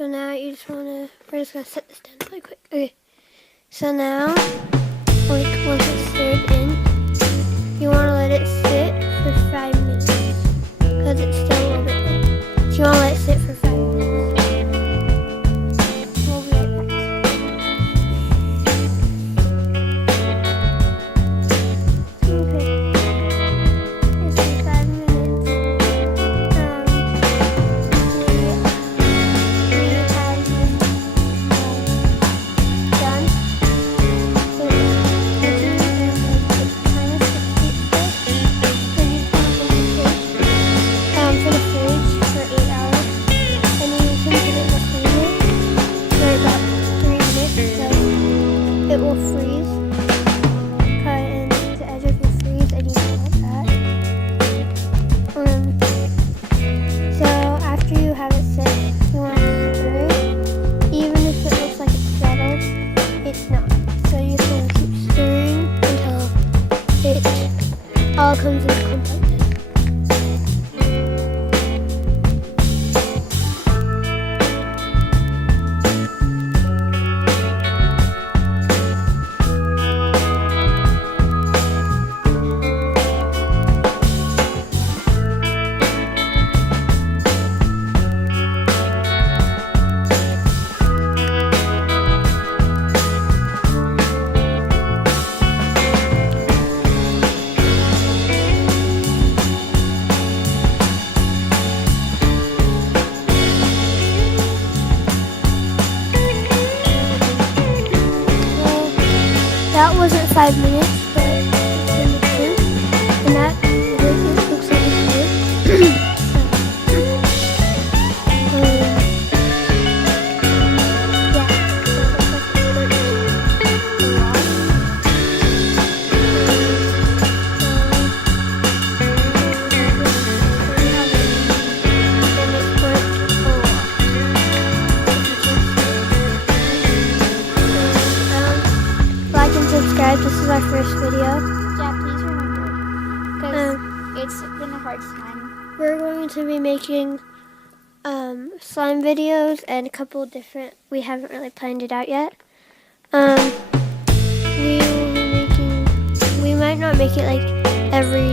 So now you just we're just gonna set this down really quick. Okay. So now, once it's stirred in, you want to let it sit for 5 minutes because it's still a little bit thin. So you want to let it sit for 5 minutes. We'll be right back. Okay. It's been 5 minutes. Done. So for the fridge for 8 hours, and then you can put it in the freezer for about 3 minutes, so it will freeze. Cut and the edges will freeze, and you can like that. So after you have it set, you want to stir it. Even if it looks like it's settled, it's not. So you just want to keep stirring until it all comes in clump like this. That wasn't 5 minutes, but it's in the soup, and that looks like it's good. Like and subscribe. This is our first video. Yeah, please remember, because it's been a hard time. We're going to be making slime videos and a couple different. We haven't really planned it out yet. We will be making. We might not make it like every